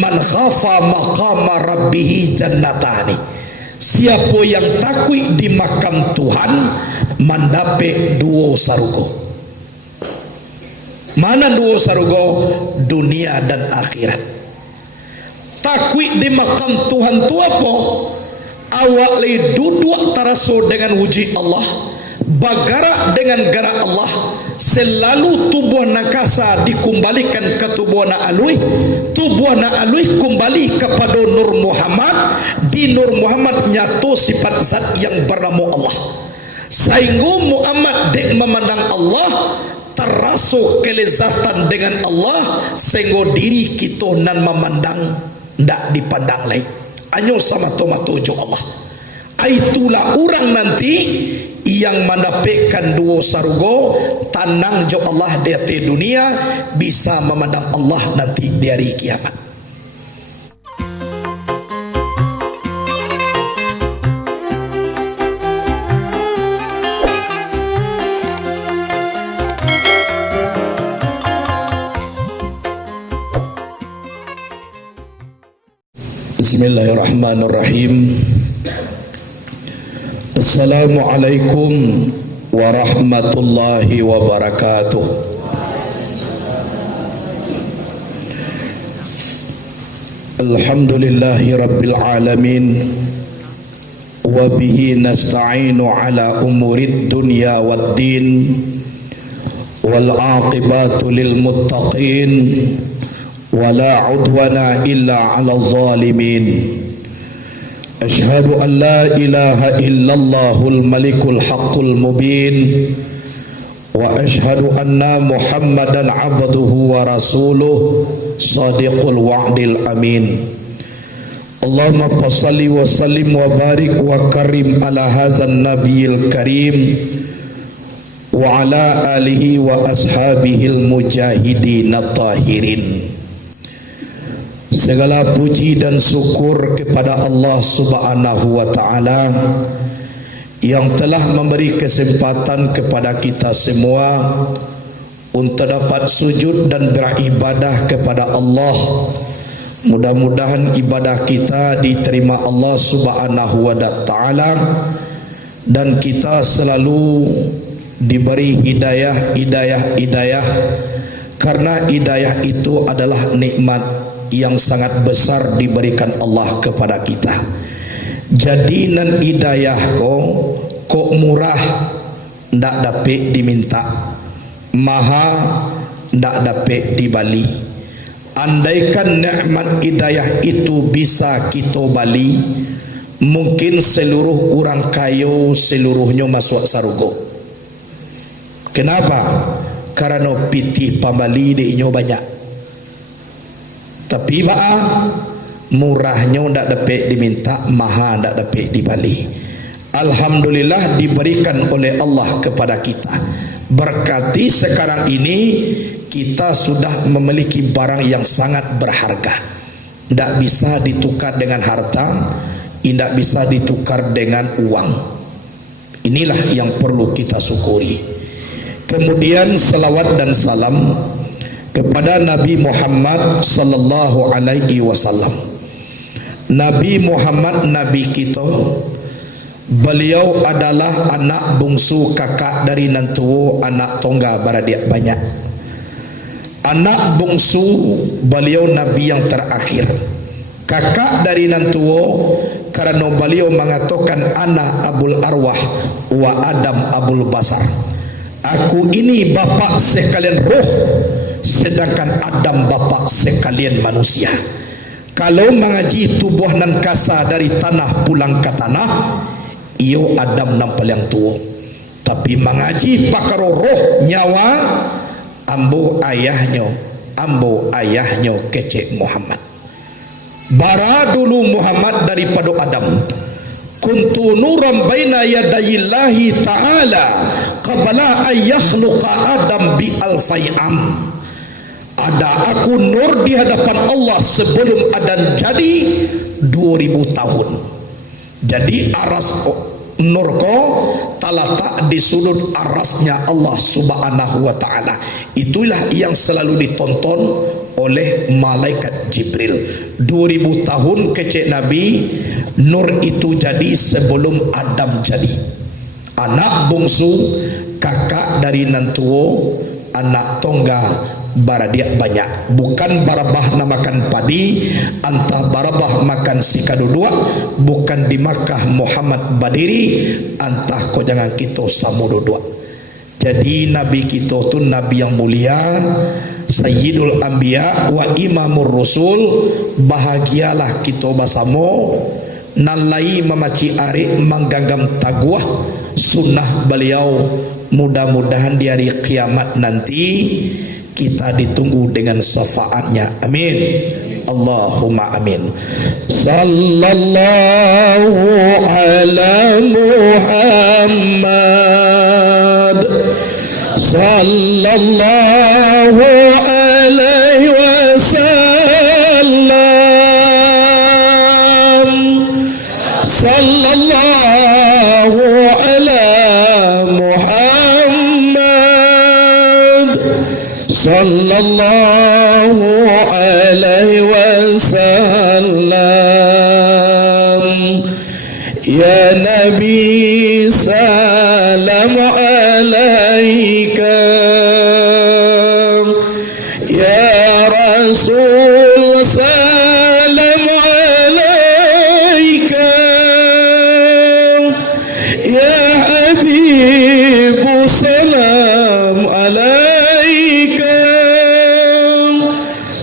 man khafa maqama rabbih jannatani. Siapa yang takut di makam Tuhan mendapat dua sarugo. Mana dua sarugo? Dunia dan akhirat. Takut di makam Tuhan tu apa? Awak li duduk taraso dengan wujud Allah, bergerak dengan gerak Allah, selalu tubuh nakasa dikembalikan ke tubuh nak alui, tubuh nak alui kembali kepada Nur Muhammad. Di Nur Muhammad nyatu sifat zat yang bernama Allah, sehingga Muhammad dek memandang Allah, terasa kelezatan dengan Allah, sehingga diri kita nan memandang ndak dipandang lain, hanya sama tuju Allah. Itulah orang nanti yang mendapatkan dua sarugo, tanang jo Allah di atas dunia, bisa memandang Allah nanti di hari kiamat. Bismillahirrahmanirrahim. Assalamualaikum warahmatullahi wabarakatuh. Alhamdulillahi rabbil alamin, wa bihi nasta'inu ala umurid dunya wad din, wal aqibatu lil muttaqin, wala udwana illa ala zalimin. Ashhadu an la ilaha illallahul malikul haqqul mubin, wa ashhadu anna muhammadan abduhu wa rasuluh sadiqul wa'dil amin. Allahumma salli wa sallim wa barik wa karim ala hazan nabiyil karim wa ala alihi wa ashabihil mujahidin at-tahirin. Segala puji dan syukur kepada Allah Subhanahu wa ta'ala yang telah memberi kesempatan kepada kita semua untuk dapat sujud dan beribadah kepada Allah. Mudah-mudahan ibadah kita diterima Allah Subhanahu wa ta'ala dan kita selalu diberi hidayah karena hidayah itu adalah nikmat yang sangat besar diberikan Allah kepada kita. Jadi nan hidayah kok murah, ndak dapat diminta, maha ndak dapat dibali. Andaikan nikmat hidayah itu bisa kita bali, mungkin seluruh orang kaya seluruhnya masuk sarugo. Kenapa? Karena pitih pambali diinyo banyak. Tapi murahnya ndak dapat diminta, maha ndak dapat dibali. Alhamdulillah diberikan oleh Allah kepada kita. Berkati sekarang ini kita sudah memiliki barang yang sangat berharga. Ndak bisa ditukar dengan harta, ndak bisa ditukar dengan uang. Inilah yang perlu kita syukuri. Kemudian salawat dan salam kepada Nabi Muhammad sallallahu alaihi wasallam. Nabi Muhammad nabi kita, beliau adalah anak bungsu kakak dari nantu anak tongga beradik banyak. Anak bungsu beliau nabi yang terakhir, kakak dari nantu, karena beliau mengatakan ana abul arwah wa Adam abul basar. Aku ini bapak sekalian roh, sedangkan Adam bapak sekalian manusia. Kalau mengaji tubuh nan kasa dari tanah pulang ke tanah, iyo Adam nampal yang tua. Tapi mengaji pakar roh nyawa, ambo ayahnya kecek Muhammad. Bara dulu Muhammad daripada Adam. Kuntu nuram baina yadayillahi ta'ala qabla an yakhluqa Adam bi alfai am. Ada aku nur di hadapan Allah sebelum Adam jadi 2000 tahun. Jadi aras nur ko talatak di sudut arasnya Allah Subhanahu wa ta'ala. Itulah yang selalu ditonton oleh malaikat Jibril. 2000 tahun kecil Nabi, nur itu jadi sebelum Adam jadi. Anak bungsu, kakak dari nantuo, anak tongga baradia banyak. Bukan barabah namakan padi, antah barabah makan sikadu dua. Bukan di Makkah Muhammad Badiri, antah kau jangan kita samudu dua. Jadi Nabi kita tu Nabi yang mulia, Sayyidul Anbiya wa Imamur Rasul. Bahagialah kita bersama nalai memaci arik mengganggam taguah sunnah beliau. Mudah-mudahan di hari kiamat nanti kita ditunggu dengan syafaatnya. Amin. Allahumma amin. Sallallahu ala Muhammad, sallallahu alaihi wasallam, sallallahu ala Muhammad, sallallahu alaihi wasallam. Ya Nabi salam alaika, ya Rasul salam alaika, ya Habibu salam alaika,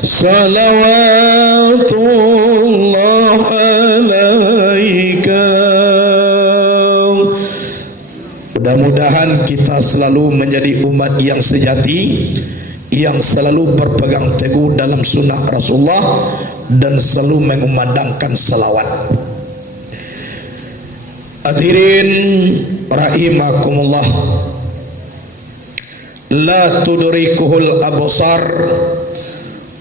salawatullah alaika. Mudah-mudahan kita selalu menjadi umat yang sejati, yang selalu berpegang teguh dalam sunnah Rasulullah dan selalu mengumandangkan salawat. Hadirin rahimakumullah, la tudrikuhul absar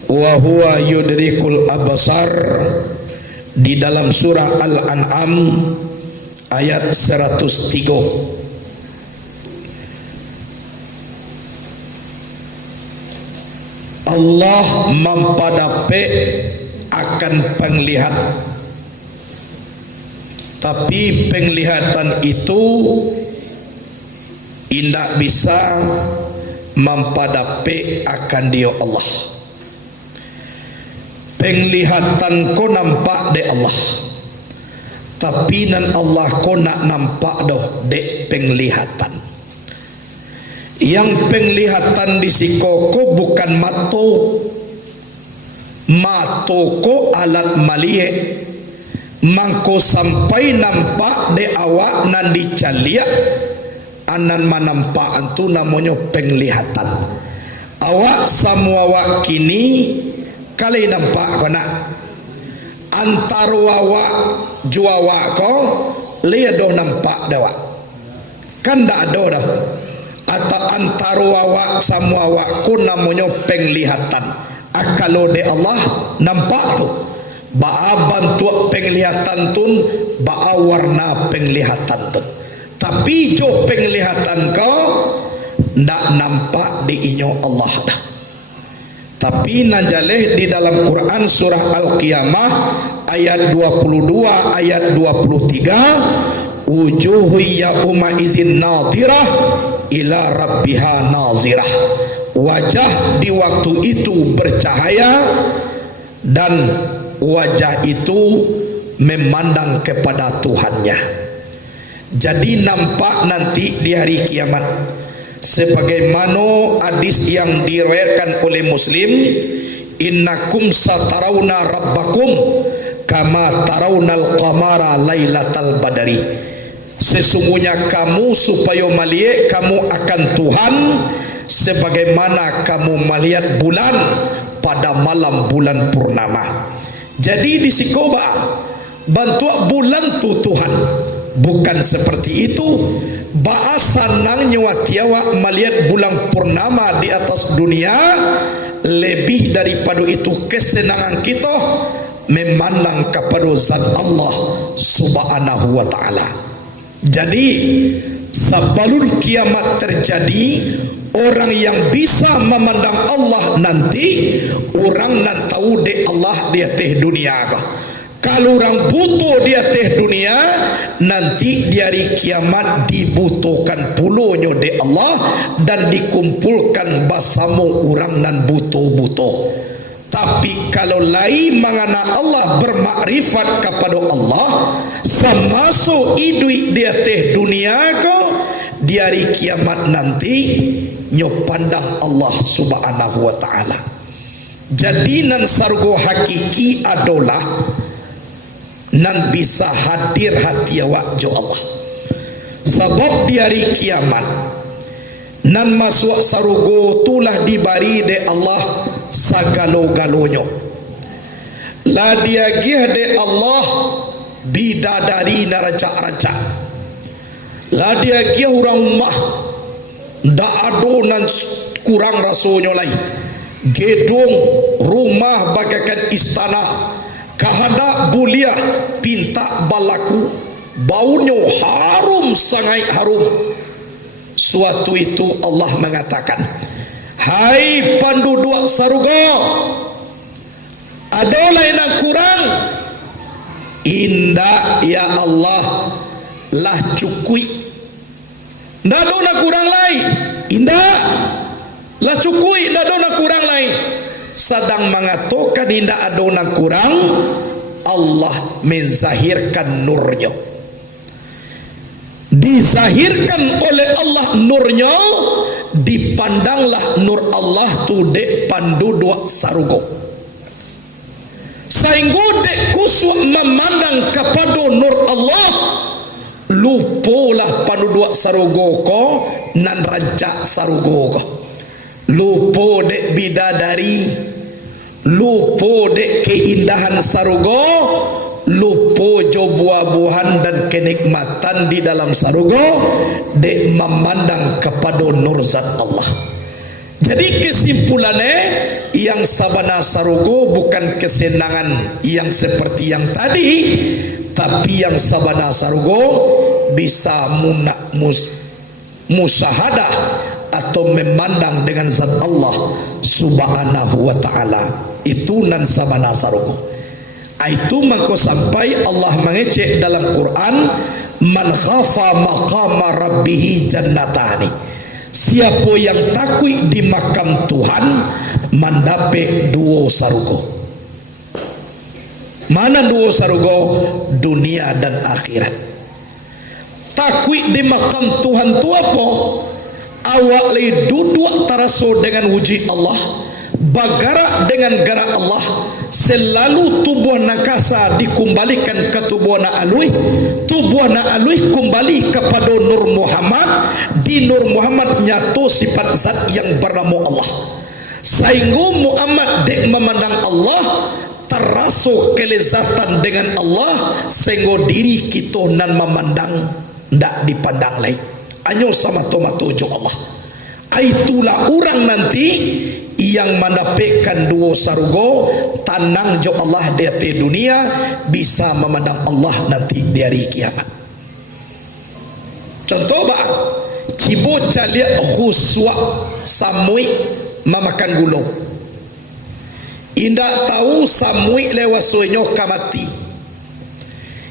wa huwa yudrikul absar. Di dalam surah Al-An'am ayat 103. Allah mempadape akan penglihat, tapi penglihatan itu tidak bisa mempadape akan dia Allah. Penglihatan ko nampak de Allah, tapi nan Allah ko nak nampak doh de penglihatan. Yang penglihatan di sikoko bukan mato, mato ko alat malie, mangko sampai nampak de awak nan dicalia anan manampak antu namanya penglihatan. Awak semua awak kini kali nampak kena antar awak juawa ko lihat doh nampak dawak kan dak ada dah. Atau antara awak sama awak ku namanya penglihatan. Kalau de Allah nampak tu ba'a bantu penglihatan tun, ba'a warna penglihatan tun. Tapi jo penglihatan kau ndak nampak di inyo Allah dah. Tapi najaleh di dalam Quran surah Al-Qiyamah ayat 22 ayat 23, wujuhu yauma izin nadhirah ila rabbiha nazirah. Wajah di waktu itu bercahaya dan wajah itu memandang kepada Tuhannya. Jadi nampak nanti di hari kiamat, sebagaimana hadis yang diriwayatkan oleh Muslim, innakum satarawna rabbakum kama tarawnal qamara lailatal badari. Sesungguhnya kamu supaya melihat kamu akan Tuhan sebagaimana kamu melihat bulan pada malam bulan purnama. Jadi di sikoba bantu bulan tu Tuhan, bukan seperti itu. Bahasa nang nyawatiawa melihat bulan purnama di atas dunia, lebih daripada itu kesenangan kita memandang kepada zat Allah subhanahu wa ta'ala. Jadi sebelum kiamat terjadi, orang yang bisa memandang Allah nanti, orang nan tahu de Allah dia teh dunia kah. Kalau orang butuh dia teh dunia, nanti di hari kiamat dibutuhkan puluhnya de Allah dan dikumpulkan bersama orang nan butuh-butuh. Tapi kalau lain mengana Allah bermakrifat kepada Allah, semasuk idui dia teh dunia kau, di hari kiamat nanti nyo pandang Allah subhanahu wa ta'ala. Jadi nan sargo hakiki adalah nan bisa hadir hati awak jo Allah. Sebab di hari kiamat nan masuk sargo tulah dibari de Allah sagalo-galonyo. La dia gih de Allah bidadari naraja-raja. La dia gih orang rumah ndak ada nan kurang rasonya lain. Gedung rumah bagaikan istana, kahada bulia pinta balaku, baunya harum sangat harum. Suatu itu Allah mengatakan, hai penduduk surga, ada lain yang kurang? Indah ya Allah, lah cukui. Ndak ada nak kurang lain. Indah lah cukui, ndak ada nak kurang lain. Sedang mengatakan indah ada nak kurang, Allah menzahirkan nurnya. Dizahirkan oleh Allah nurnya, dipandanglah nur Allah tu dek penduduk surga. Sehingga dek kusuk memandang kepada nur Allah, lupalah penduduk surga ko nan raja surga ko. Lupa dek bidadari, lupa dek keindahan surga, lupa jo buah-buahan dan kenikmatan di dalam surga, dek memandang kepada nur zat Allah. Jadi kesimpulannya, yang sabana surga bukan kesenangan yang seperti yang tadi, tapi yang sabana surga bisa musyahadah atau memandang dengan zat Allah subhanahu wa ta'ala. Itu nan sabana surga. Itu maka sampai Allah mengecek dalam Quran, man khafa maqama rabbih jannatani. Siapa yang takut di makam Tuhan mendapat dua surga. Mana dua surga? Dunia dan akhirat. Takut di makam Tuhan tu apa? Awak lay duduk teraso dengan wujud Allah, bergerak dengan gerak Allah, selalu tubuh nakasa dikembalikan ke tubuh na alui, tubuh na alui kembali kepada Nur Muhammad. Di Nur Muhammad nyatu sifat zat yang bernama Allah. Sehingga Muhammad dek memandang Allah, terasa kelezatan dengan Allah, sehingga diri kita nan memandang ndak dipandang lain, hanya sama tomato Allah. Itulah orang nanti yang mendapatkan dua surga, tanang jo Allah di atas dunia, bisa memandang Allah nanti di hari kiamat. Contoh bah, cibo calia khuswa samui memakan gulung. Indak tahu samui lewat suenyo kamati.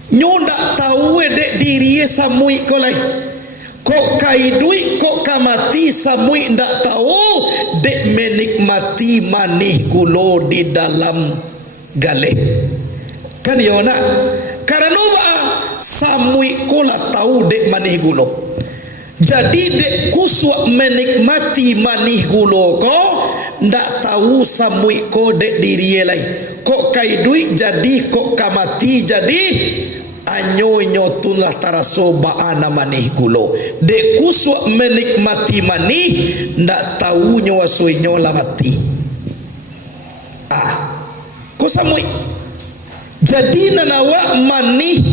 Nyo ndak tahu dek diri samui kolai. Kok kaidui kok kamati samui ndak tahu dek menikmati manih gulo di dalam galeh. Kan ya nak? Karena apa? Samui kola tahu dek manih gulo. Jadi dek kusuk menikmati manih gulo ko ndak tahu samui ko dek diri lai. Kok kaidui jadi kok kamati jadi anyo tunlah taraso baana manih gulo. Dek kusuk menikmati manih ndak tahu nyawa suinyo la mati. Ko samui. Jadi nanawa manih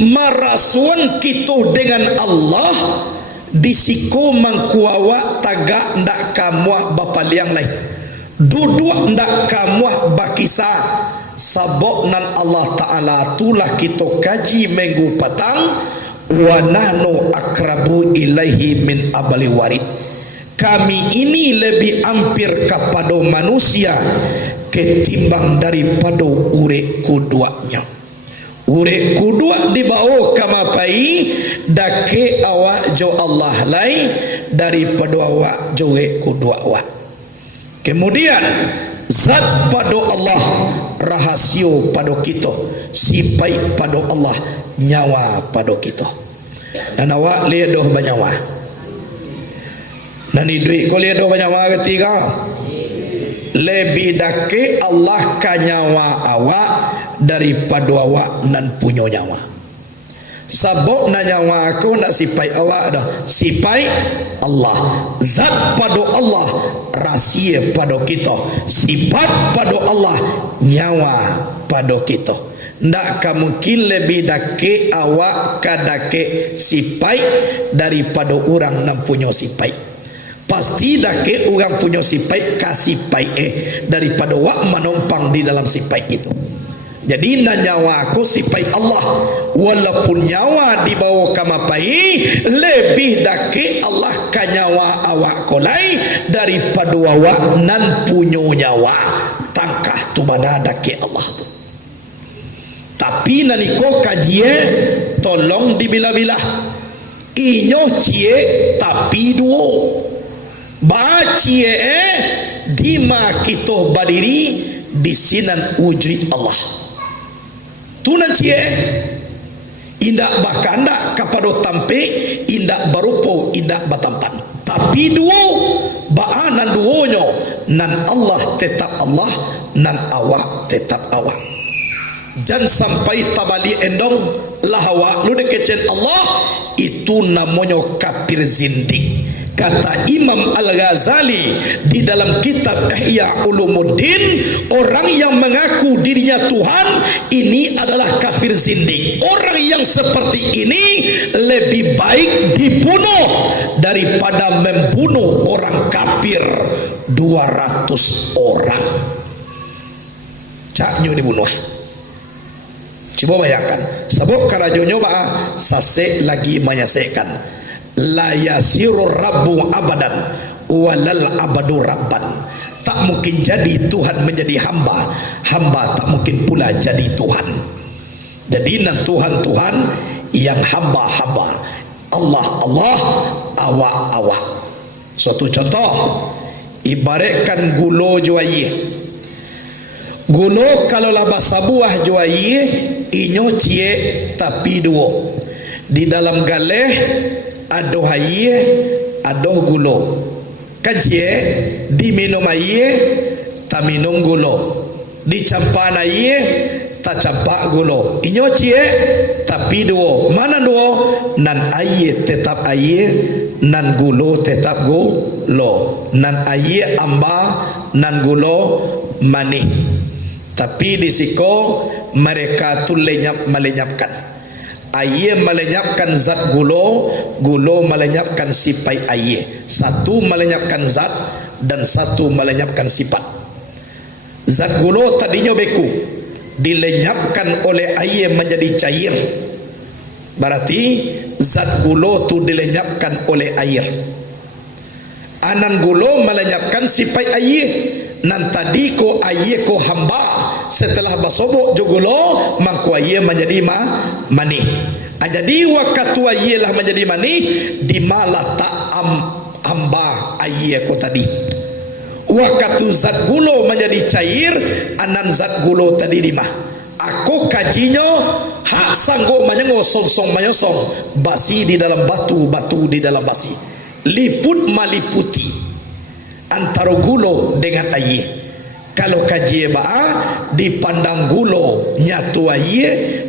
marasuan kita dengan Allah disiko mangkuawa tagak ndak kamuah bapaliang lain. Duduk ndak kamuah bakisah. Sabab nan Allah Ta'ala tulah kita kaji minggu petang, wa nahnu akrabu ilaihi min abali warid. kami ini lebih hampir kepada manusia ketimbang daripada urek kuduanya. Urek kudua dibawa kamapai dake awak jo Allah lain daripada awak jo urek kudua awak. Kemudian zat pada Allah rahasio pada kita, sifat pada Allah nyawa pada kita. Dan awak lihat doh banyawa. Dan duit kau lihat doh banyawa ketiga. Lebih dake Allah ka nyawa awak daripada awak nan punya nyawa. Sebab na nyawa aku nak sifat awak dah sifat Allah. Zat pada Allah rahsia pada kita, sifat pada Allah nyawa pada kita. Ndak mungkin lebih dake awak kadake sifat daripada orang nan punya sifat. Pasti dake orang punya sifat kasih sifat daripada wak menumpang di dalam sifat itu. Jadi nyawa aku sifat Allah, walaupun nyawa dibawa kamapai lebih dake Allah ka nyawa awak kolai daripada awak nan punya nyawa. Tangkah tu mana dake Allah tu. Tapi naniko kajie tolong dibilah-bilah. Inyo cie tapi duo. Bacie dima kita badiri di sinan ujri Allah. Tunan cie indak bakanda kepada tampe indak barupo indak batampan. Tapi duo baanan duonyo nan Allah tetap Allah nan awak tetap awak. Jangan sampai tabali endong lahawa lu dekecen Allah itu namanya kafir zindik. Kata Imam Al-Ghazali di dalam kitab Ihya Ulumuddin, orang yang mengaku dirinya Tuhan ini adalah kafir zindik. Orang yang seperti ini lebih baik dibunuh daripada membunuh orang kafir 200 orang. Caknyo dibunuh. Coba bayangkan, sebab karajonyo ba sase lagi menyasekan. La yasiru rabbu abadan walal abadu rabban. Tak mungkin jadi Tuhan menjadi hamba, hamba tak mungkin pula jadi Tuhan. Jadi nan Tuhan yang hamba-hamba, Allah awak awak. Suatu contoh, ibaratkan gulo juaye. Gulo kalau laba sabuah juaye inyo cie tapi duo. Di dalam galeh ado haye ado gulo kan cie di minum aye ta minum gulo, di campan aye ta campak gulo. Inyo cie tapi duo. Mana duo? Nan aye tetap aye, nan gulo tetap gulo. Nan aye amba, nan gulo manih. Tapi di siko mereka tu melenyapkan. Aye melenyapkan zat gulo, gulo melenyapkan sifat aye. Satu melenyapkan zat dan satu melenyapkan sifat. Zat gulo tadinya beku, dilenyapkan oleh aye menjadi cair. Berarti zat gulo tu dilenyapkan oleh air. Anan gulo melenyapkan sifat aye. Nan tadi ko aye ko hamba setelah basobok jogulo mangko aye menjadi manih. Jadi waktu aye lah menjadi manih di malata hamba aye ko tadi. Waktu zat gulo menjadi cair anan zat gulo tadi di mah. Aku kajinya hak sanggo manyengo song manyosong basi di dalam batu di dalam basi. Liput maliputi antara gulo dengan aye. Kalau kaji ba'a dipandang gulo nyatu aye,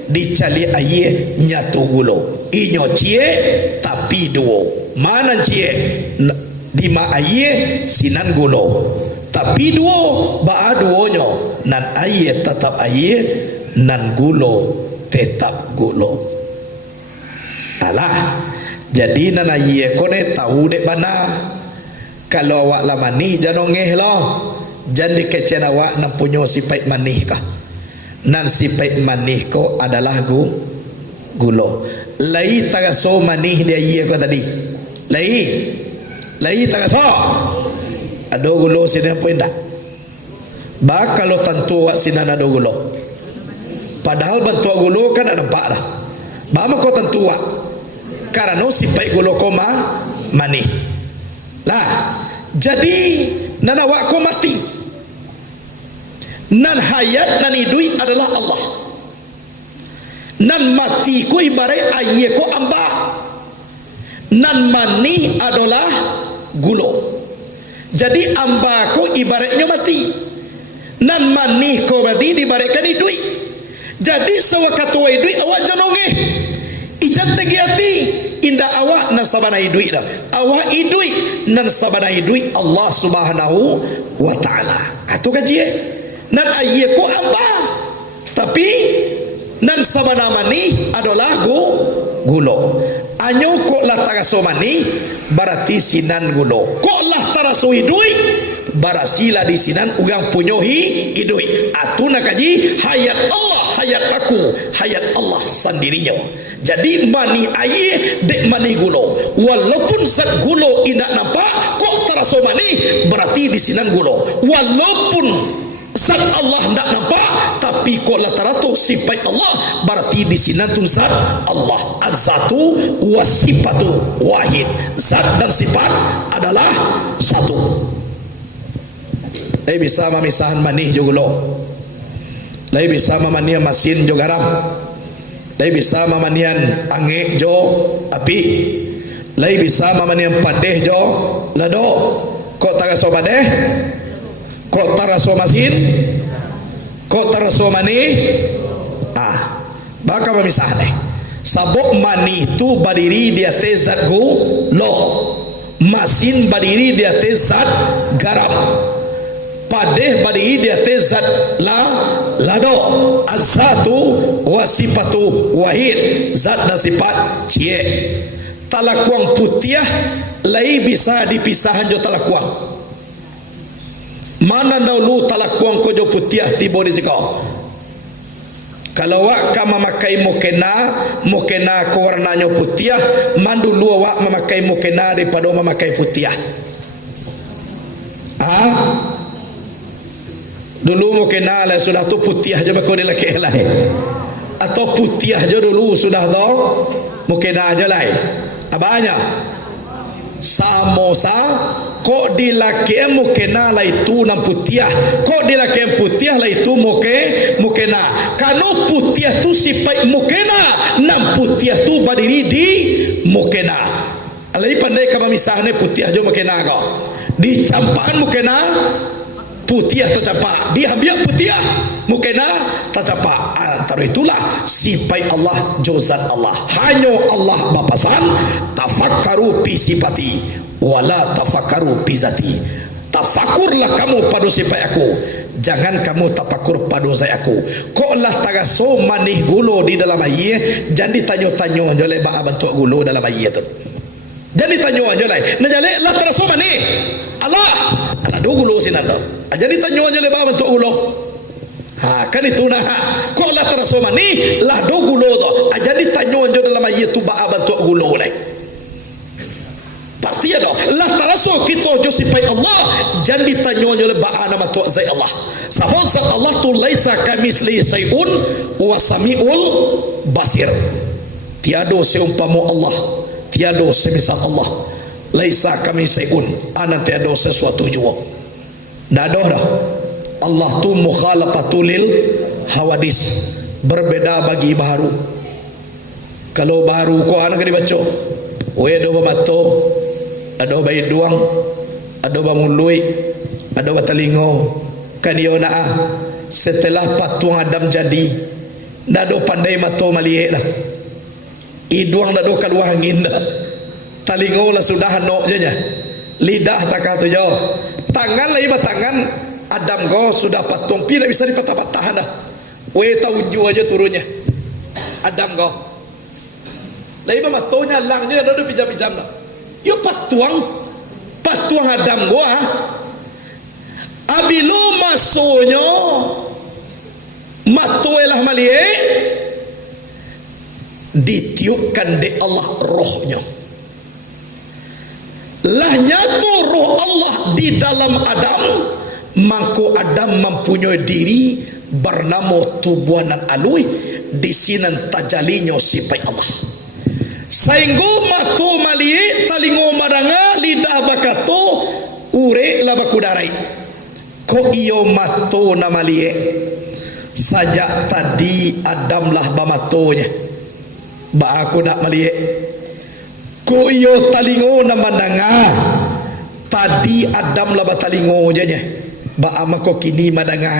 dicali aye nyatu gulo. Inyo cie tapi duo. Mana cie? Dima aye sinan gulo. Tapi duo ba'a duonyo. Nan aye tetap aye, nan gulo tetap gulo. Alah. Jadi nan aye kone tahu dek mana. Kalau awak lah manih jangan ngeh lah. Jangan dikecen awak nak punya sifat manih kah. Nan sifat manih ko adalah gulo. Lai tagaso manih dia iya ko tadi. Lai Lai tak so. Ada gulo sini apa indah? Ba kalau tentu wak sinan ada gulo. Padahal bentuk gulo kan ada nampak dah. Ba kau tentu wak. Karena sipai gulo koma mani. Lah, jadi nan awak ko mati. Nan hayat nan hidup adalah Allah. Nan mati ko ibarat aye ko amba. Nan mani adalah gulo. Jadi amba ko ibaratnya mati. Nan mani ko berarti dibaratkan hidup. Jadi sewaktu hidup awak janonge. Ijat tegiati indah awak nan sabana hidup dah. Awak hidup nan sabana hidup Allah Subhanahu wa taala. Itu kaji nan aye ko amba. Tapi nan sabana mani adalah gulo. Anyo kok lah taraso mani berarti sinan gulo. Kok lah taraso hidui barasila di sinan orang punyohi hidui. Atu nak kaji hayat Allah, hayat aku, hayat Allah sendirinya. Jadi mani aye dek mani gulo. Walaupun zat gulo indak nampak, kok taraso mani berarti di sinan gulo. Walaupun zat Allah tidak nampak, tapi kok latarato sifat Allah berarti di sini tu zat Allah. Az-zatu wasifatu wahid. Zat dan sifat adalah satu. Lai bisa memisahan manih jo gulo. Lai bisa memanian masin jo garam. Lai bisa memanian angin jo api. Lai bisa memanian padeh jo lado. Kok tagaso padeh? Kok taraso masin? Kok taraso mani? Baka memisah nih. Sabok mani itu berdiri di atas zat gulo. Masin berdiri di atas zat garam. Padeh berdiri di atas zat lado. Az-zatu wasifatu wahid. Zat dan sifat cie. Talakuang putih lai bisa dipisahkan jo talakuang. Mana dahulu talakuang kojo putih tibo di siko. Kalau wak ka memakai mukena ko warnanya putih, mandulu wak memakai mukena daripada memakai putih. Dulu mukena lah sudah tu putih aja bako dilaki lah. Atau putih aja dulu sudah do mukena aja lah. Abanya samosa kok dilaki mukena lah itu nam putih, kok dilaki putih lah itu mukena. Kalau putih tu sifat mukena, nam putih tu berdiri di mukena. Alai pandai kama misalnya putih aja mukena kau. Dicampakkan mukena putih tercampak, diambil putih mukena tercampak. Antara itulah sifat Allah jozat Allah. Hanya Allah bapasan tafakkaru fi sifati wala tafakkaru fi zati. Tafakurlah kamu pada sifat aku, jangan kamu tafakur pada zat aku. Kok lah tagaso manih gulo di dalam air, jangan ditanya-tanya joleh ba bentuk gulo dalam air tu. Jangan ditanya aja lah. Nah jale lah teraso manih. Allah do gulo sinan tu. Jadi ditanya aja le ba bentuk gulo. Kan itu nah. Kok lah teraso manih lah do gulo tu. Jadi ditanya aja dalam air tu ba bentuk gulo lah. Pasti ada lah taraso kita jo sifat Allah, jangan ditanya oleh ba nama tu zat Allah. Sebab zat Allah tu laisa kamisli syai'un wa samiul basir. Tiada seumpama Allah, tiada semisal Allah. Laisa kamisli syai'un, ana tiada sesuatu jua. Dah ada dah. Allah tu mukhalafatul hawadis, berbeda bagi baharu. Kalau baharu ko ana kena baca. We do bato, ada bayi duang, ada bamului, ada batalingo. Kan dia nak setelah patung Adam jadi, dah do pandai mato maliek dah. Iduang dah do keluar angin dah. Talingo lah sudah hanok je nya. Lidah tak kata jauh. Tangan lagi batangan Adam go sudah patung pi tak bisa dipatah-patah dah. We tahu aja turunnya. Adam go. Lagi matonya langnya dah pijam-pijam dah. Yo patuang Adam gua abilu masonyo matoelah malie ditiupkan di Allah rohnya. lah nyatu roh Allah di dalam Adam, maka Adam mempunyai diri bernama tubuhanan alui di sinan tajalinyo sifat Allah. Sainggo matu malie talingo maranga lidah bakato ure labakudarai. Ko iyo matu na malie sajak tadi Adam lah bamatonya ba aku nak malie. Ko iyo talingo na mandanga tadi Adam lah batalingo janya ba amako kini mandanga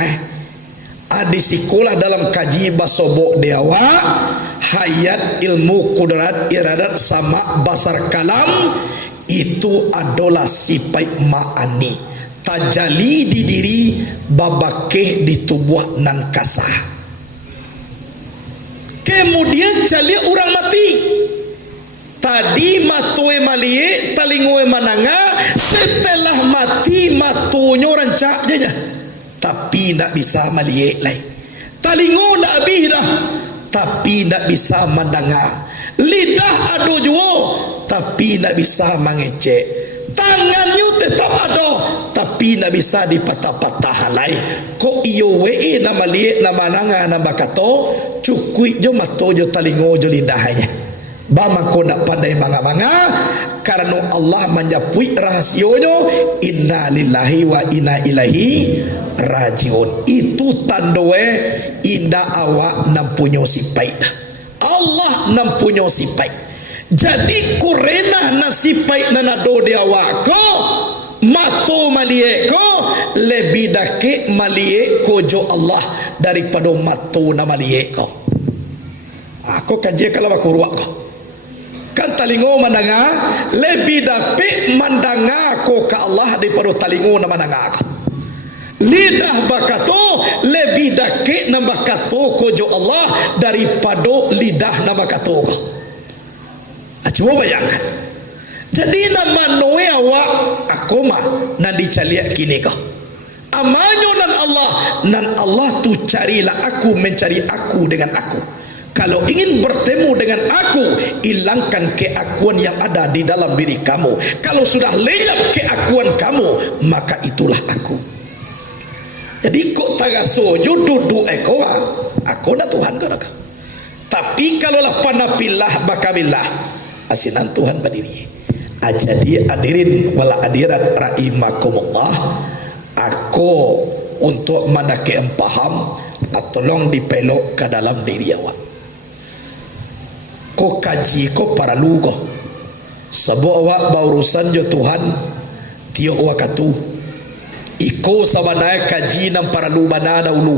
adi sekolah dalam kaji basobok dewa hayat ilmu kudrat iradat sama basar kalam itu adalah sifat ma'ani tajali di diri babakeh di tubuh nan kasah. Kemudian cali orang mati tadi matoe malie talingoe mananga, setelah mati matonyo rancak janya tapi tak bisa malie lai, talingo nak habis dah tapi tak bisa mendengar, lidah ada jua tapi tak bisa mengecek, tangannya tetap ada tapi tak bisa dipatah-patah halai. Ko iyo we nama liek nama nanga nama kato cukui jo mato jo talingo jo lidahnya bama ko nak pandai manga-manga karena Allah menyapui rahasionyo inna lillahi wa inna ilaihi rajiun. Itu tandoe indah awak nampunyo sifat Allah nampunyo sifat. Jadi kurena nasifat nanado di awak ko mato malie ko lebih dake malie ko jo Allah daripada mato na malie ko. Aku kaji kalau aku ruak ko kan talingo mandanga lebih dapik mandanga ko ke Allah daripada talingo na mandanga ko. Lidah bakato lebih dake na bakato ko jo Allah daripada lidah na bakato ko. Cuba bayangkan. Jadi nama noe awak aku mah nan dicaliak kini ko. Amanyo nan Allah tu carilah aku mencari aku dengan aku. Kalau ingin bertemu dengan aku, hilangkan keakuan yang ada di dalam diri kamu. Kalau sudah lenyap keakuan kamu, maka itulah aku. Jadi kok tagaso duduk eko aku nak Tuhan kau. Tapi kalau lah panapillah bakabillah asinan Tuhan berdiri. Jadi hadirin wala hadirat rahimakumullah, aku untuk mana yang paham tolong dipelok ke dalam diri awak. Ko kaji ko para lugo sebab awak berurusan jo Tuhan tio wakatu iko sabanaya kaji nam para lubana dahulu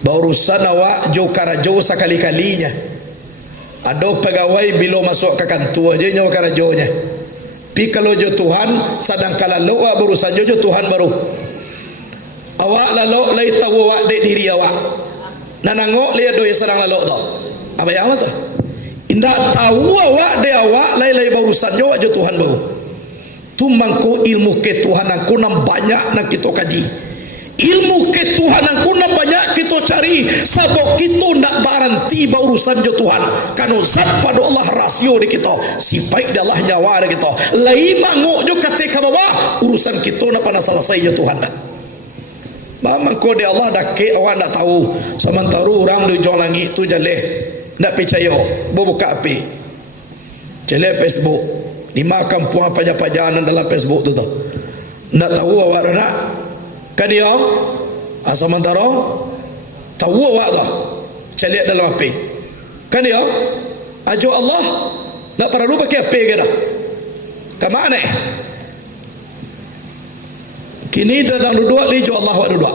berurusan awak jo karajo sekali-kalinya ada pegawai bila masuk ke kantor aja nyawa karajonya pi kalau jo Tuhan sadang kala lo awak berurusan jo Tuhan baru awak lalu lai tahu awak dek diri awak nanangok lihat doya sadang lalu tu apa yang lah tu indak tahu awak de awak lai berurusan jo aja Tuhan baru tu mangko ilmu ketuhanan ku nam banyak nak kita kaji, ilmu ketuhanan ku nam banyak kita cari sabok kita nak baranti berurusan jo Tuhan kanu zat pada Allah rasio di kita sifat Allah nyawa di kita lai mangok jo ketika bawah urusan kita nak pada selesai jo Tuhan dah. Mangko de Allah dah ke awak nak tahu sementara orang di jauh langit tu jaleh nak percaya buka api jelek Facebook dimakan puan pajak-pajanan dalam Facebook tu nak tahu awak nak kan dia sementara tahu awak tu jelek dalam api kan dia ajo Allah nak perlu pakai api ke dah ke mana kini dalam duduk li jo Allah awak duduk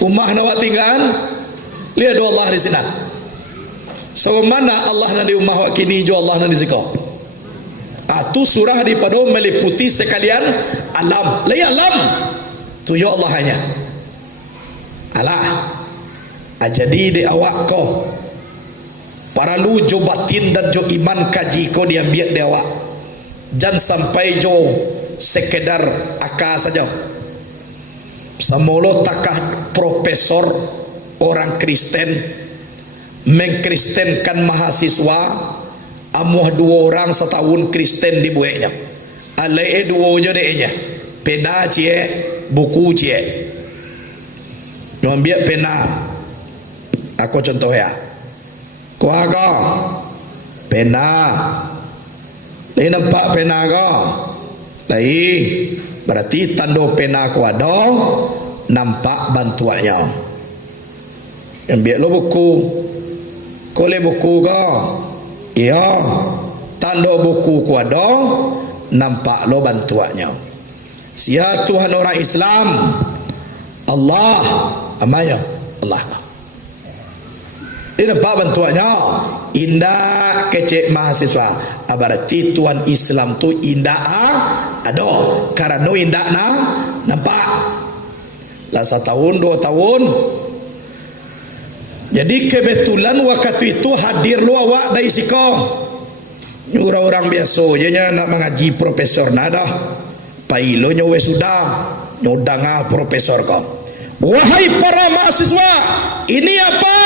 rumah nak tinggal lihat do Allah di sini. So mana Allah nanti umah wak kini jo Allah nanti zikau. Tu surah daripada meliputi sekalian alam. Lai alam tu yo Allah hanya. Allah. Jadi di awak kau para lu jo batin dan jo iman kaji kau diambil di awak. Jangan sampai jo sekedar akal saja. Samolo takah profesor orang Kristen mengkristenkan mahasiswa amuh 2 orang setahun Kristen di bueknya. Alai 2 je deknya. Pena cie, buku cie. Nyambil pena. Aku contoh ya. Kuah kau. Pena. Lai nampak pena kau. Lai. Berarti tanda pena ku ada. Nampak bantuannya. Ambil lo buku. Kau le buku kau. Iya. Tanda buku ku ada. Nampak lo bantuannya. Sia Tuhan orang Islam. Allah. Amanya. Allah. Ini nampak bantuannya. Indah kecek mahasiswa. Berarti Tuhan Islam tu indah ada. Karena indah nampak. Lah 1 tahun 2 tahun. Jadi kebetulan waktu itu hadir lu awak dari siko. Orang-orang biasa je nak mengaji profesor nada. Pailo nyawe sudah nyodanga profesor kau. Wahai para mahasiswa, ini apa?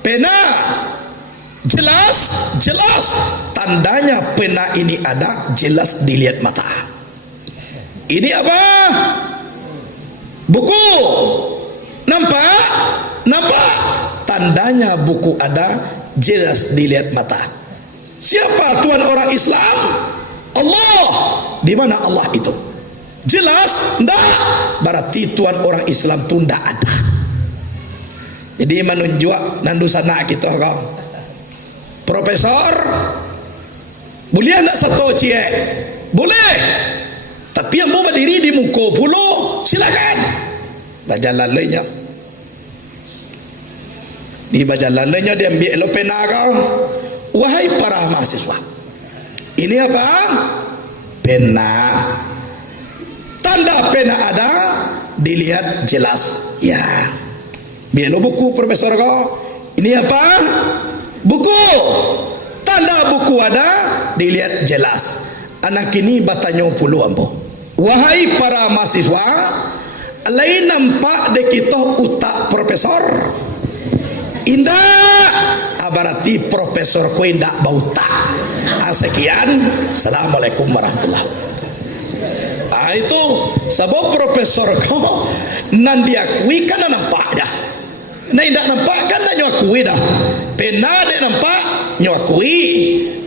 Pena. Jelas. Tandanya pena ini ada, jelas dilihat mata. Ini apa? Buku. Nampak. Tandanya buku ada, jelas dilihat mata. Siapa Tuhan orang Islam? Allah. Di mana Allah itu? Jelas? Enggak. Berarti Tuhan orang Islam itu enggak ada. Jadi menunjuk nandu sana kita kau. Profesor, boleh enggak satu cie? Boleh. Tapi yang mau berdiri di muka pula, silakan. Baca lalainya. Di baca lalainya dia ambil lo pena kau. Wahai para mahasiswa, ini apa? Pena. Tanda pena ada, dilihat jelas. Ya. Biar lo buku profesor kau. Ini apa? Buku. Tanda buku ada, dilihat jelas. Anak ini bertanya puluh ambo. Wahai para mahasiswa, lain nampak de kita utak profesor. Indah. Berarti profesor ku indah bauta. Sekian. Assalamualaikum warahmatullahi wabarakatuh. Itu sebab profesor kau nan diakui kan nampaknya. Nah indah nampak kan nak nyakui dah. Pena dia nampak nyakui.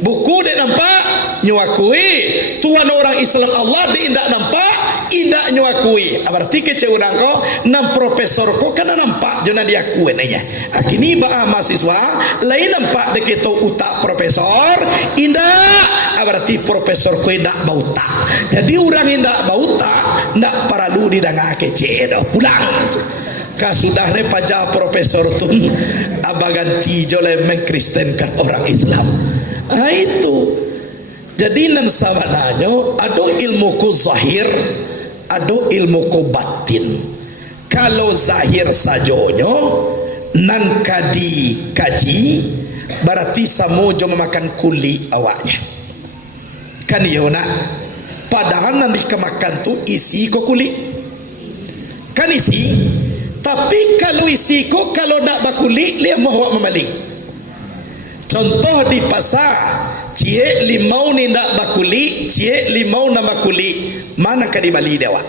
Buku dia nampak nyakui. Tuhan orang Islam Allah dia indah nampak indah nyakui. Berarti kecil orang kau nam profesor kau kan nampak jangan diakui nanya. Kini bah mahasiswa lain nampak dia kita utak profesor indah. Berarti profesor kau indah bauta. Jadi orang indah bauta ndak perlu didanga kecil dah pulang. Kasudah ne pajak profesor tu abaganti jole mengkristenkan orang Islam. Itu. Jadi nan sabananya ada ilmu ku zahir, ada ilmu ku batin. Kalau zahir sajonyo nan kadi kaji berarti samo jo memakan kuli awaknya. Kan iya nak. Padahal nan dikemakan tu isi ko kuli. Kan isi. Tapi kalau isi ko kalau nak bakuli dia mahu membeli. Contoh di pasar, cie limau ni nak bakuli, cie limau nak bakuli, mana ka di bali dia wak?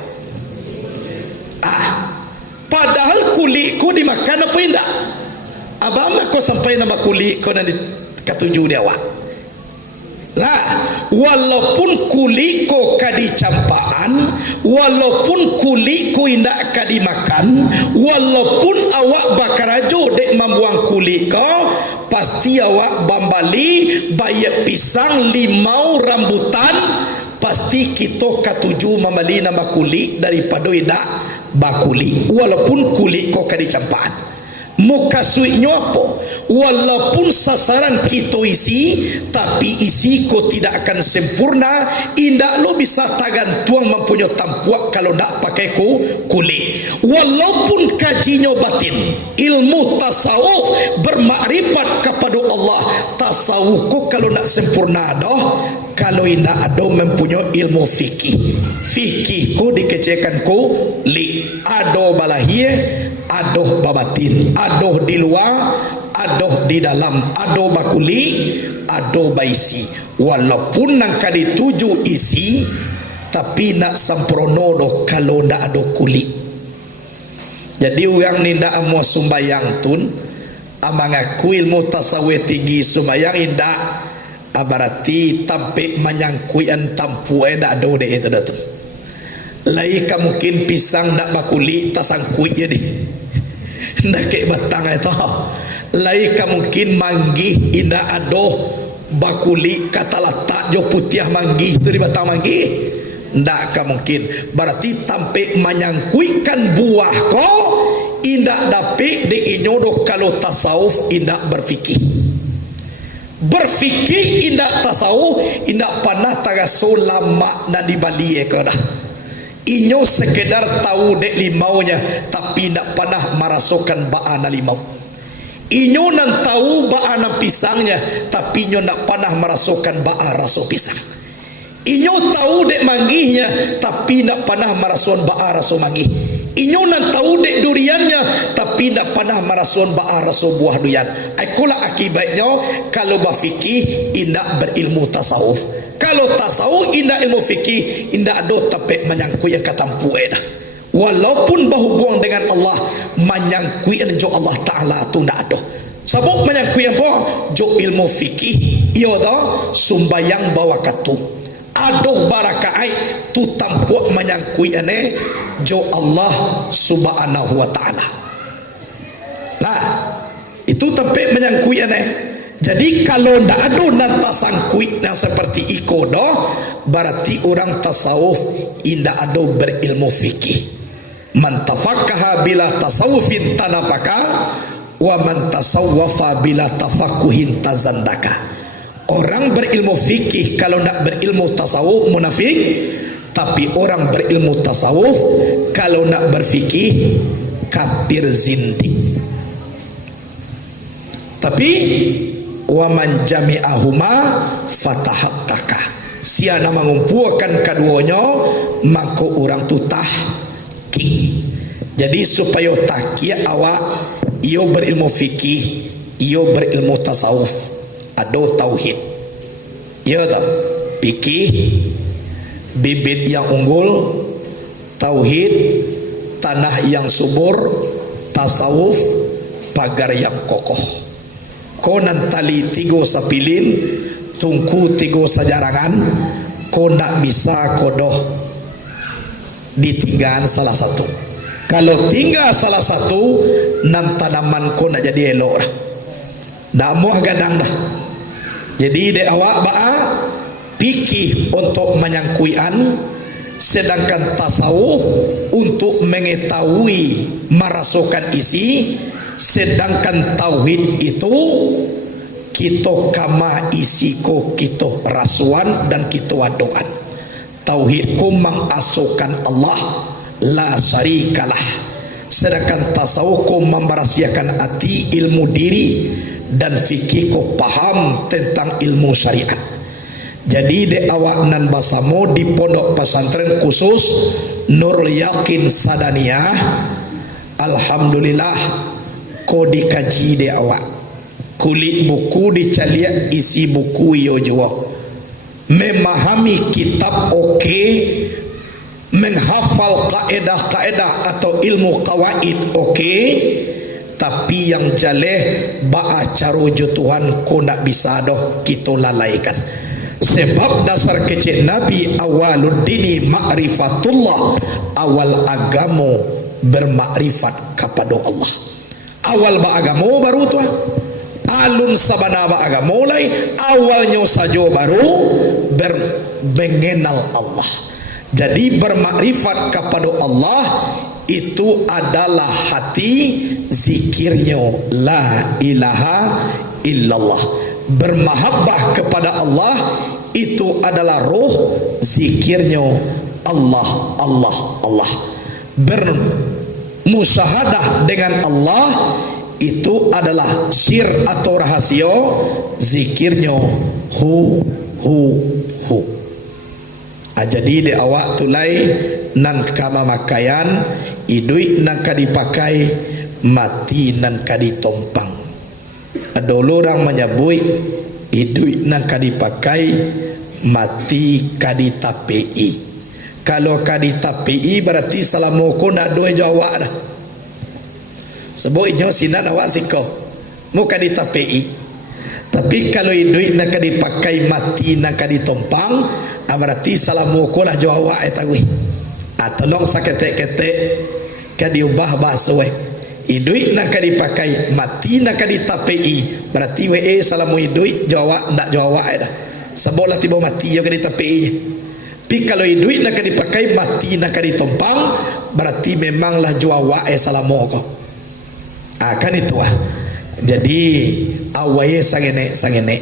Padahal kuli ko dimakan apa indak? Abang ko sampai nak bakuli ko nak katuju dia wak. Lah, walaupun kulit ko kadi campaan, walaupun kulit ko indak kadi makan, walaupun awak bakarajo dek membuang kulit ko, pasti awak bambali bayar pisang, limau, rambutan, pasti kita katuju membeli nama kulit daripada indak bakuli, walaupun kulit ko kadi campaan. Muka suiknya apa? Walaupun sasaran kita isi, tapi isi ko tidak akan sempurna. Indak lo bisa tagan tuang mempunyai tampuak kalau nak pakai kulit. Walaupun kajinya batin, ilmu tasawuf bermakrifat kepada Allah, tasawuf ko kalau nak sempurna dah. Kalau indak ada mempunyai ilmu fikih, fikih ko dikecilkan ko li ado balahie, adoh babatin, adoh di luar, adoh di dalam, adoh bakuli, ado baisi walaupun nang kadi tuju isi tapi nak sempurna do kalau ndak ada kulit. Jadi orang ni ndak amu sumbayang tun amangaku ilmu tasawuf tinggi sumbayang indak berarti tampe menyangkuian tampu ndak ada de itu dah tu. Lai ka mungkin pisang ndak bakuli tasangkui jadi. Ndak ke batang itu. Lai ka mungkin manggi indak ada bakuli kata letak jo putih manggi itu di batang manggi. Ndak ka mungkin berarti tampe menyangkuikan buah ko indak dapat diinyodo kalau tasawuf indak berfikir indak tasawuf indak pernah tagaso lama na di Bali ko dah inyo sekedar tahu dek limaunya tapi indak pernah merasakan baana limau. Inyo nan tahu baana pisangnya tapi inyo ndak pernah merasakan baa rasa pisang. Inyo tahu dek manggihnya tapi tidak pernah merasakan baa rasa manggih. Inyo nan tahu dek duriannya tapi tidak pernah merasakan baa rasa buah durian. Itulah akibatnya kalau berfikir indak berilmu tasawuf. Kalau tasawuf indak ilmu fikih indak ada tapi menyangkui yang katampu dah. Walaupun berhubung dengan Allah menyangkui jo Allah Taala tu ndak ada. Sebab menyangkui apa? Jo ilmu fikih ia dah sumbayang bawa katu. Aduh barakai tu tampuk menyangkui ane jo Allah Subhanahu wa taala. Lah itu tempat menyangkui ane. Jadi kalau ndak ada nak tasangkui yang seperti ikodo berarti orang tasawuf indak ada berilmu fikih. Man tafaqaha bila tasawufin tanafaka wa man tasawwafa bila tafaqquhin tazandaka. Orang berilmu fikih kalau nak berilmu tasawuf munafik, tapi orang berilmu tasawuf kalau nak berfikih kafir zindik. Tapi wa man jami'ahuma fatahattaka. Siapa mengumpulkan keduanya maka orang tu tahqiq. Jadi supaya tahqiq awak iyo berilmu fikih, iyo berilmu tasawuf. Ada tauhid. Ya tak? Fikih bibit yang unggul, tauhid tanah yang subur, tasawuf pagar yang kokoh. Konan tali tigo sapilin, tungku tigo sajarangan, ko nak bisa kodoh ditinggal salah satu. Kalau tinggal salah satu, nan tanaman ko nak jadi elok dah. Dak muah gadang dah. Jadi dek awak ba'a fikih untuk menyangkuian, sedangkan tasawuf untuk mengetahui merasakan isi, sedangkan tauhid itu kita kama isi ko kita rasuan dan kita wadoan. Tauhid ku mengasukan Allah la syarikalah, sedangkan tasawuf ku memberahasiakan hati ilmu diri dan fikih ko paham tentang ilmu syariat. Jadi de awak nan basamo di pondok pesantren khusus Nurul Yakin Sadaniyah, alhamdulillah ko dikaji de awak. Kulit buku dicaliak isi buku yo jua. Memahami kitab okey, menghafal kaedah-kaedah atau ilmu kawaid okey. Tapi yang jaleh ba'a caruju Tuhan ko nak bisa doh kita lalaikan. Sebab dasar kecil Nabi awaluddini ma'rifatullah, awal agama bermakrifat kepada Allah. Awal ba'agamo baru tuah. Alun sabana ba'agamo mulai awalnya saja baru mengenal Allah. Jadi bermakrifat kepada Allah itu adalah hati zikirnya la ilaha illallah. Bermahabbah kepada Allah itu adalah roh zikirnya Allah Allah Allah. Bermusyahadah dengan Allah itu adalah sir atau rahasia zikirnya hu. Jadi di awak tulai nan kama makayan iduit nan kadipakai mati nan kaditompang. Ada orang menyebut Duit nak dipakai mati kaditapei. Kalau kaditapei berarti salamoko nak dua jawab dah. Sebab inyo sinan awak siko mu kaditapei. Tapi kalau duit nak dipakai mati nak ditompang, berarti salamoko lah jawab etagui. Tolong saketek-ketek ka diubah bahasa we. Duit nak dipakai mati nak ditapei, berarti we salamu duit jawab ndak jawab dah. Sebablah tiba mati yo ka ditapei. Tapi kalau duit nak dipakai mati nak ditompang, berarti memanglah jawab salamu ko. Kan itu ah. Jadi awaye sangene.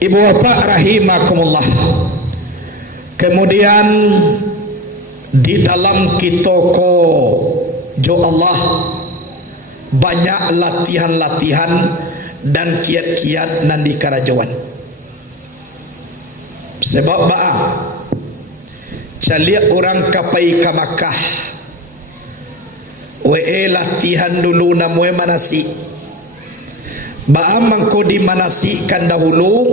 Ibu bapak rahimakumullah. Kemudian di dalam kitoko jo Allah banyak latihan-latihan dan kiat-kiat nan di karajawan. Sebab caliak orang kapai ke Makkah, latihan dulu namanya manasi. Mangko di manasikan dahulu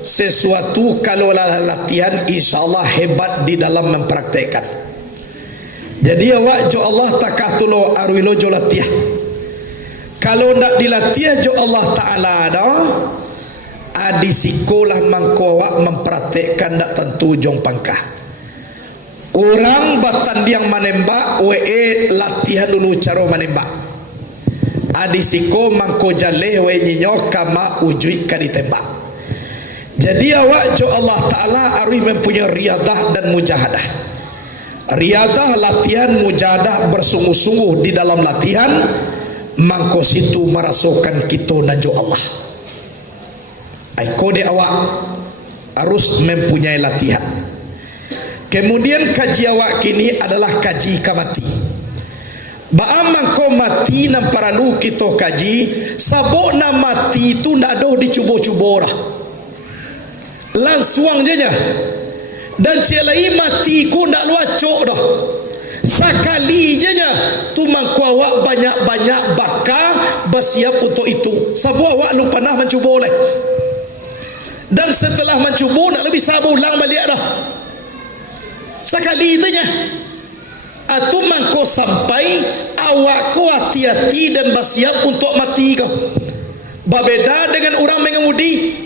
sesuatu, kalau latihan insyaallah hebat di dalam mempraktekkan. Jadi awak jo Allah takah tulo arwilo jo latihan. Kalau nak dilatih jo Allah Ta'ala dah, adisikolah mangko awak mempraktekkan dak tentu jong pangkah. Orang batandiang menembak, latihan dulu cara menembak. Adisiko mangko jaleh nyinyo kama ujui ka ditembak. Jadi awak jo Allah Ta'ala arwih mempunyai riadah dan mujahadah. Riadah latihan, mujahadah bersungguh-sungguh di dalam latihan, mangko situ merasukan kita najo Allah. Kode awak harus mempunyai latihan. Kemudian kaji awak kini adalah kaji kamati. Mangko mati nan paralu kita kaji, sabok na mati itu ndak ada dicuba-cuba dah. Langsung je nya. Dan celai mati ku ndak luacok dah. Sekali je nya tu mangko awak banyak-banyak bakal bersiap untuk itu. Sebab awak lu pernah mencuba oleh. Dan setelah mencuba nak lebih sabar ulang balik dah. Sekali je nya. Atu mangko sampai awak ku hati-hati dan bersiap untuk mati kau. Berbeda dengan orang mengemudi.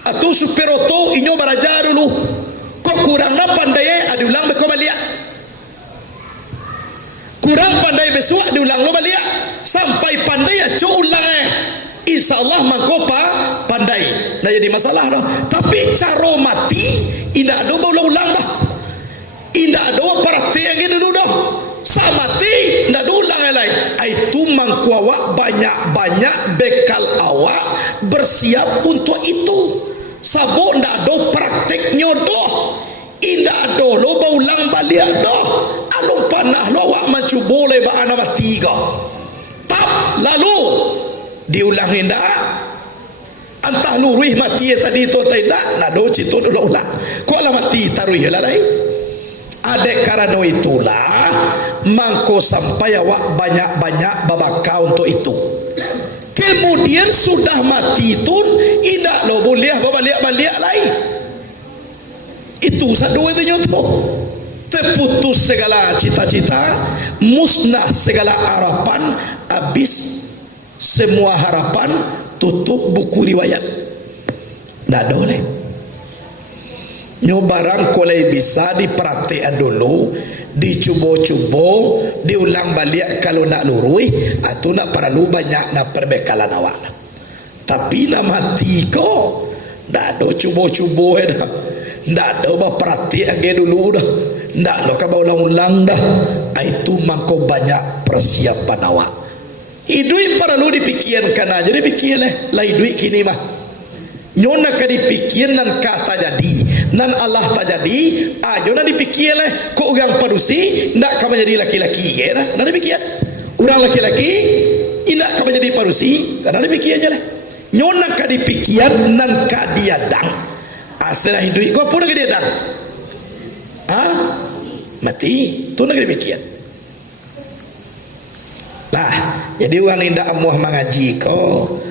Atau supir oto inyo baraja dulu. Kok kurang na pandai diulang beko balik. Kurang pandai besok diulang lo balik. Sampai pandai co ulang insyaallah mangko pandai. Nah jadi masalah dah. Tapi cara mati indak ada ulang-ulang dah. Indak ada perhatian dulu dah. Samati ndak ulang lain. Itu mangko awak banyak-banyak bekal awak bersiap untuk itu. Sabuk ndak ada prakteknya dah. Indak ada lo ulang balik dah. Alung panah lo awak mencuba le ba ana mati ga. Tak lalu diulang indak. Antah luruh mati tadi tu tidak nak do citu dulu ulang. Kok lah mati taruh lah dai. Adek karena itulah mangko sampai awak banyak-banyak babaka untuk itu. Kemudian sudah mati itu indak lo boleh balik lain. Itu satu itu nyoto. Terputus segala cita-cita, musnah segala harapan, habis semua harapan, tutup buku riwayat. Ndak boleh. Barang kolai bisa diperhatikan dulu, dicuba-cuba, diulang balik kalau nak lurui, atau nak perlu banyak nak perbekalan awak. Tapi nak mati kau, ndak ada cuba-cuba dah, ndak ada perhatikan dulu dah, ndak lo kau ulang-ulang dah. Itu mangko banyak persiapan awak. Hidup perlu dipikirkan aja, dipikirlah. Lai duit kini mah. Nyona ka dipikir nan kata jadi nan Allah tak jadi nyona dipikir lah kok orang parusi nak kamu jadi laki-laki nak dipikir orang laki-laki tidak kamu jadi parusi karena dipikir aja lah nyona ka dipikir nan ka diadang setelah hidup kau pun nak diadang mati tu nak dipikir. Nah jadi orang tidak amuah mengaji kau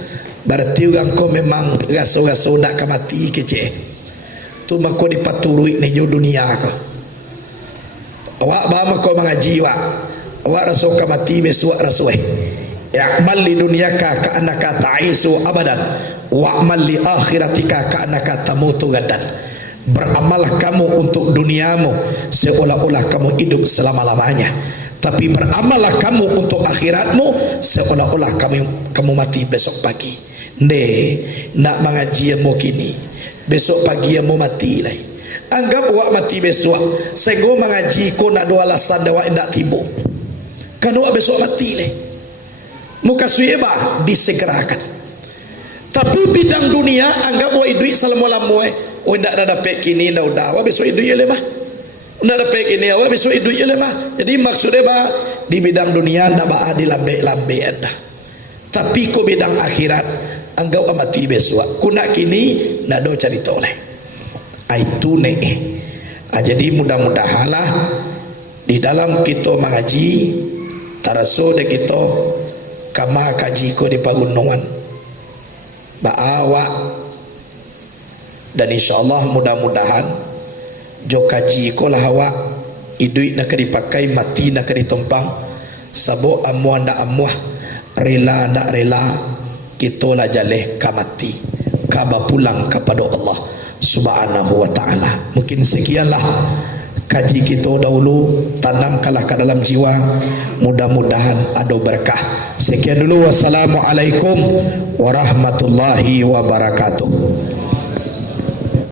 berarti orang kau memang raso-raso nak mati kece tu mako dipaturui ni dunia kau awak ba kau mengaji awak raso mati besok raso ya'mal li dunyaka ka annaka ta'isu abadan wa'mal li akhiratika ka annaka tamutu gadan. Beramallah kamu untuk duniamu seolah-olah kamu hidup selama-lamanya, tapi beramallah kamu untuk akhiratmu seolah-olah kamu mati besok pagi. Nak mengaji yang mau kini besok pagi yang mau mati lah. Anggap awak mati besok, sehingga mengaji kau nak dua alasan awak nak tibu kan awak besok mati lah. Muka suyeba disegerakan. Tapi bidang dunia anggap awak duit selama-lamanya. Oh ndak ada dapat kini dah udah awak besok hidup je lemah. Ndak dapat kini awak besok hidup je lemah. Jadi maksudnya bah di bidang dunia ndak bah dilambe-lambe anda. Tapi ko bidang akhirat anggap awak mati besok. Ku nak kini ndak do cari toleh. Itu nek. Jadi mudah-mudahanlah di dalam kita mengaji taraso de kita kama kaji ko di pagunungan. Ba awak dan insyaallah mudah-mudahan jo kaji ko lah awak iduit nak dipakai mati nak ditumpang sabo amuan dak amuah rela dak rela kita lah jaleh ka mati ka pulang kepada Allah Subhanahu wa taala. Mungkin sekianlah kaji kita dahulu, tanamkanlah ke dalam jiwa, mudah-mudahan ada berkah. Sekian dulu, wassalamualaikum warahmatullahi wabarakatuh.